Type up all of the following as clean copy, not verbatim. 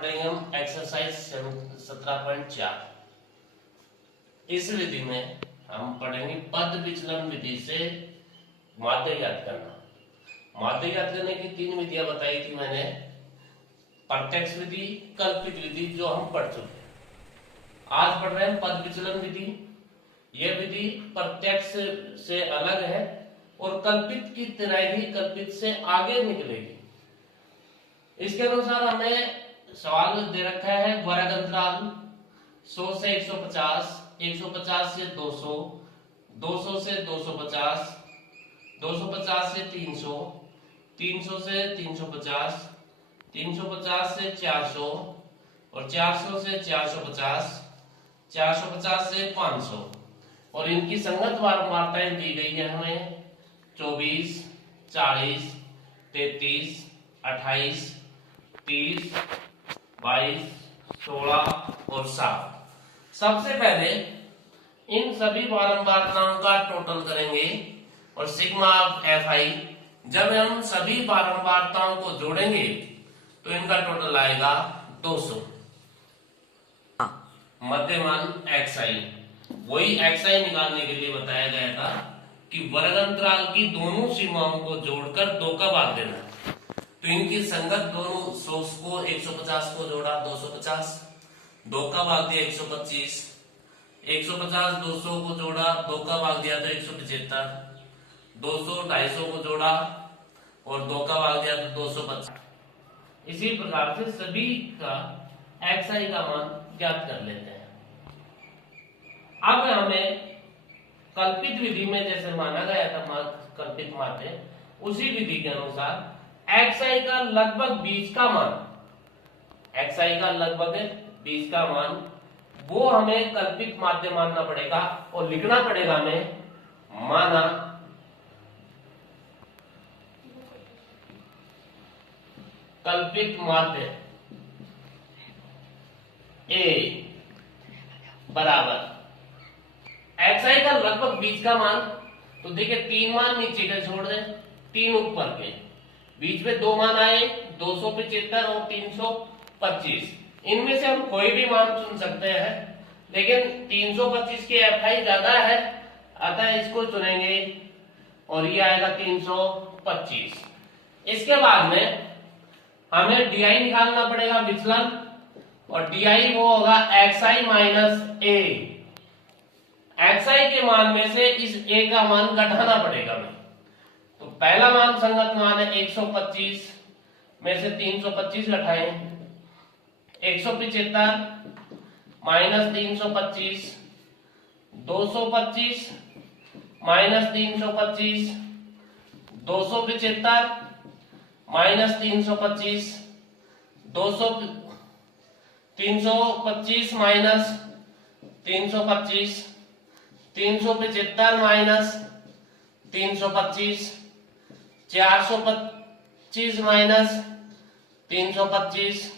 पढ़ेंगे हम एक्सरसाइज 17.4। इस विधि में हम पढ़ेंगे पद विचलन विधि से माध्य ज्ञात करना। माध्य ज्ञात करने की 3 विधियां बताई थी मैंने, प्रत्यक्ष विधि, कल्पित विधि, जो हम पढ़ चुके हैं। आज पढ़ रहे हैं पद विचलन विधि। यह विधि प्रत्यक्ष से अलग है और कल्पित की तरह ही कल्पित से आगे निकलेगी। इसके अनुसार हमें सवाल दे रखा है वर्ग अंतराल 100 से 150, 150 से 200, 200 से 250, 250 से 300, 300 से 350, 350 से 400 और 400 से 450, 450 से 500 और इनकी संगत वारंवारताएं दी गई है हमें 24, 40, 33, 28, 30, 22, 16 और 7। सबसे पहले इन सभी वारंवारताओं का टोटल करेंगे और सिग्मा ऑफ एफ आई। जब हम सभी वारंवारताओं को जोड़ेंगे तो इनका टोटल आएगा 200। मध्यमान एक्स आई, वही एक्स आई निकालने के लिए बताया गया था कि वर्ग अंतराल की दोनों सीमाओं को जोड़कर 2 का भाग देना है। तो इनकी संगत दोनों 100 को 150 को जोड़ा 250, 2 का भाग दिया 125, 150 200 को जोड़ा 2 का भाग दिया तो 175, 200 250 को जोड़ा और 2 का भाग दिया तो 250। इसी प्रकार से सभी का एक्स आई का मान ज्ञात कर लेते हैं। अब हमें कल्पित विधि में जैसे माना गया था कल्पित माध्य, उसी विधि के अनुसार एक्स आई का लगभग 20 का मान, एक्स आई का लगभग 20 का मान, वो हमें कल्पित माध्य मानना पड़ेगा और लिखना पड़ेगा हमें माना कल्पित माध्य ए बराबर एक्स आई का लगभग 20 का मान। तो देखिए 3 मान नीचे के छोड़ दें, 3 ऊपर के, बीच में 2 मान आए 275 और 325। इनमें से हम कोई भी मान चुन सकते हैं, लेकिन 325 की एफ आई ज्यादा है, अतः इसको चुनेंगे और ये आएगा 325। इसके बाद में हमें डी आई निकालना पड़ेगा विचलन, और डी आई वो होगा एक्स आई माइनस ए। एक्स आई के मान में से इस ए का मान घटाना पड़ेगा हमें। तो पहला मान संगत मान है 125 में से 325 घटाएं, 175 minus 325, 225 minus 325, 275 minus 325, 325 minus 325, 375 minus 325, 425 minus 325,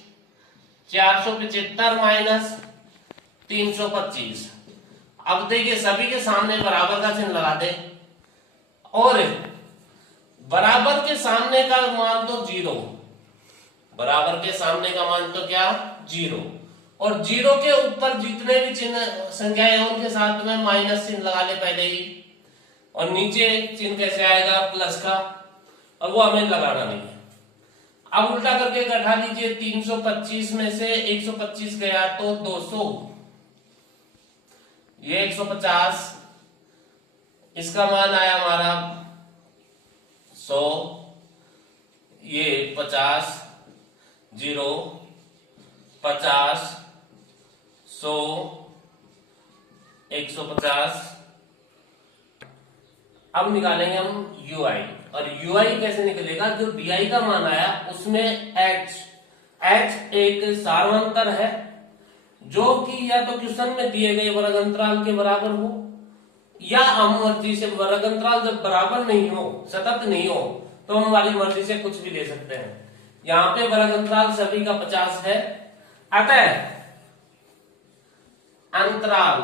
475 minus 325। अब देखिए सभी के सामने बराबर का चिन्ह लगा दे, और बराबर के सामने का मान तो 0, बराबर के सामने का मान तो क्या 0, और 0 के ऊपर जितने भी चिन्ह संख्याएं हैं उनके साथ में माइनस चिन्ह लगा ले पहले ही, और नीचे चिन्ह कैसे आएगा प्लस का, और वो हमें लगाना नहीं है। अब उल्टा करके घटा लीजिए, 325 में से 125 गया तो 200, ये 150, इसका मान आया हमारा 100, ये 50, 0, 50, 100, 150। अब निकालेंगे हम यू आई, और यू आई कैसे निकलेगा, जो डी आई का मान आया उसमें एच एक सार्वंतर है, जो कि या तो क्वेश्चन में दिए गए वर्ग अंतराल के बराबर हो, या हम मर्जी से वर्ग अंतराल जब बराबर नहीं हो, सतत नहीं हो, तो हम हमारी मर्जी से कुछ भी दे सकते हैं। यहाँ पे वर्ग अंतराल सभी का 50 है, अतः अंतराल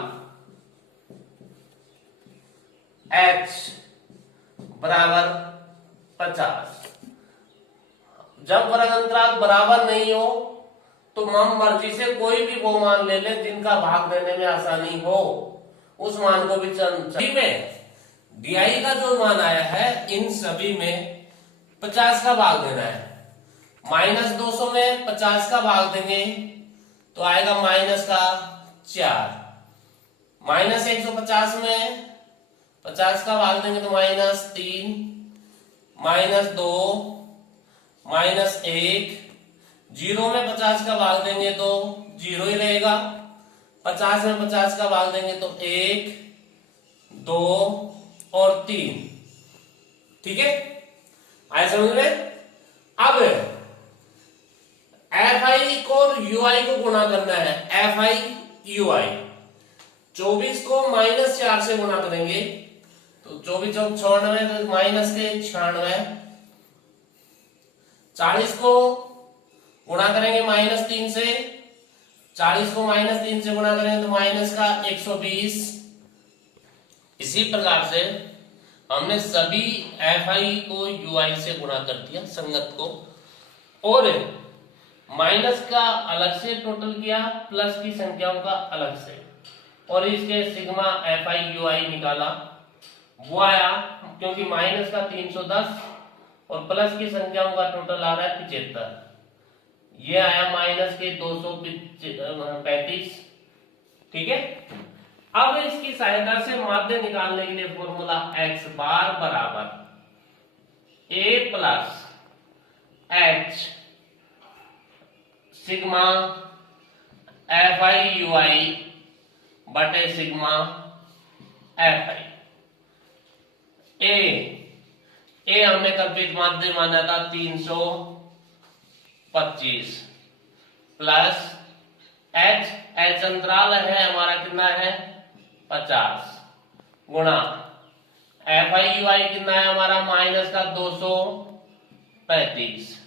h बराबर 50। जब वर्ग अंतराल बराबर नहीं हो तो हम मर्जी से कोई भी वो मान ले लें जिनका भाग देने में आसानी हो, उस मान को भी सभी में DI का जो मान आया है इन सभी में 50 का भाग देना है। -200 में 50 का भाग देंगे तो आएगा -4। -150 में 50 का भाग देंगे तो -3, -2, -1। 0 में 50 का भाग देंगे तो 0 ही रहेगा। 50 में 50 का भाग देंगे तो 1, 2 और 3। ठीक है, आए समझ में? अब FI को और UI को गुणा करना है। FI UI 24 को -4 से गुणा करेंगे तो 24 चौक 96, माइनस के 96। 40 को गुणा करेंगे -3 से, 40 को -3 से गुणा करेंगे तो माइनस का 120। इसी प्रकार से हमने सभी FI को UI से गुणा कर दिया संगत को, और माइनस का अलग से टोटल किया, प्लस की संख्याओं का अलग से, और इसके सिग्मा FI UI निकाला। वो आया क्योंकि माइनस का 310 और प्लस की संख्याओं का टोटल आ रहा है 75। ये आया माइनस के 235। ठीक है, अब इसकी सहायता से माध्य निकालने के लिए फॉर्मूला x बार बराबर a plus h sigma FI UI बटे सिग्मा FI। ए हमने कल्पित माध्य माना था 325 प्लस h अंतराल है हमारा कितना है 50 गुणा FI UI कितना है हमारा माइनस का 235,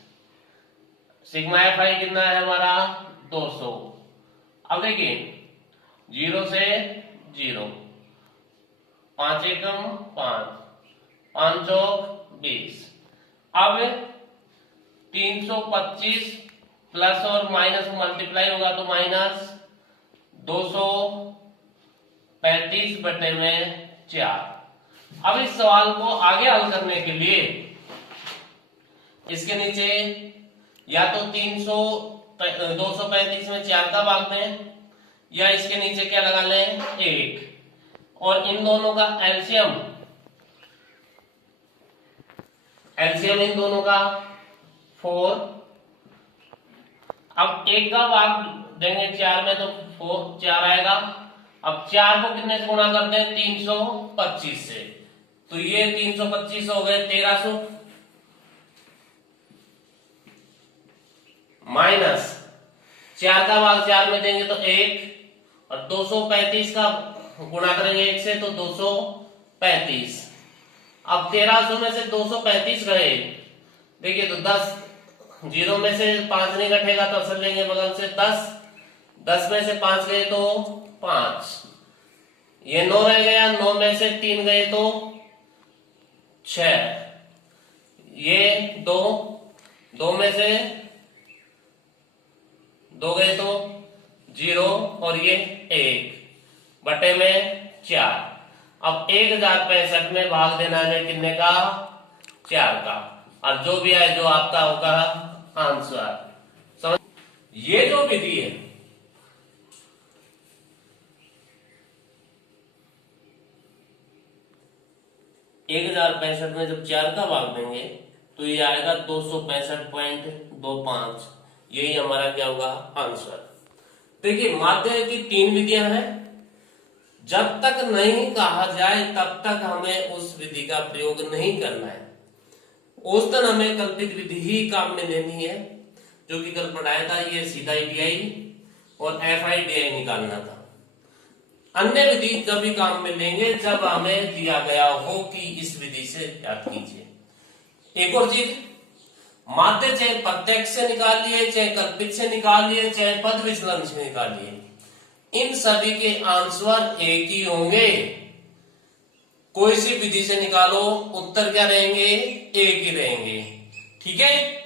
सिग्मा FI कितना है हमारा 200। अब देखिए 0 से 0, 5 एकम 5, 5 चौक 20। अब 325 प्लस और माइनस मल्टीप्लाई होगा तो माइनस 235 बटे में 4। अब इस सवाल को आगे हल करने के लिए इसके नीचे या तो 235 में 4 का भाग दें, या इसके नीचे क्या लगा लें 1, और इन दोनों का एलसीएम इन दोनों का 4। अब 1 का भाग देंगे 4 में तो 4 आएगा। अब 4 को कितने से गुणा करते हैं 325 से, तो ये 325 हो गए 1300, माइनस 4 का भाग 4 में देंगे तो 1, और 235 का गुणा करेंगे 1 से तो 235। अब 1300 में से 235 गए, देखिए तो 10, 0 में से 5 नहीं घटेगा तो असल लेंगे बगल से 10, 10 में से 5 गए तो 5, ये 9 रह गया, 9 में से 3 गए तो 6, ये 2, 2 में से 2 गए तो 0, और ये 1 बटे में 4। अब 1065 में भाग देना है कितने का 4 का, और जो भी है जो आपका होगा आंसर। समझ, ये जो विधि है एक 1065 में जब 4 का भाग देंगे तो ये आएगा 265.25। यही हमारा क्या होगा आंसर। देखिए माध्य की 3 विधियां हैं, जब तक नहीं कहा जाए तब तक हमें उस विधि का प्रयोग नहीं करना है। औसतन हमें कल्पित विधि ही काम में लेनी है, जो कि कल पढ़ाया था, ये सीधा DI और FI DI निकालना था। अन्य विधि कभी काम में लेंगे जब हमें दिया गया हो कि इस विधि से याद कीजिए। एक और चीज, माध्य चाहे प्रत्यक्ष से निकालिए, चाहे कल्पित से निकालिए, चाहे पद विचलन से निकालिए, इन सभी के आंसर एक ही होंगे। कोई सी विधि से निकालो उत्तर क्या रहेंगे, एक ही रहेंगे। ठीक है।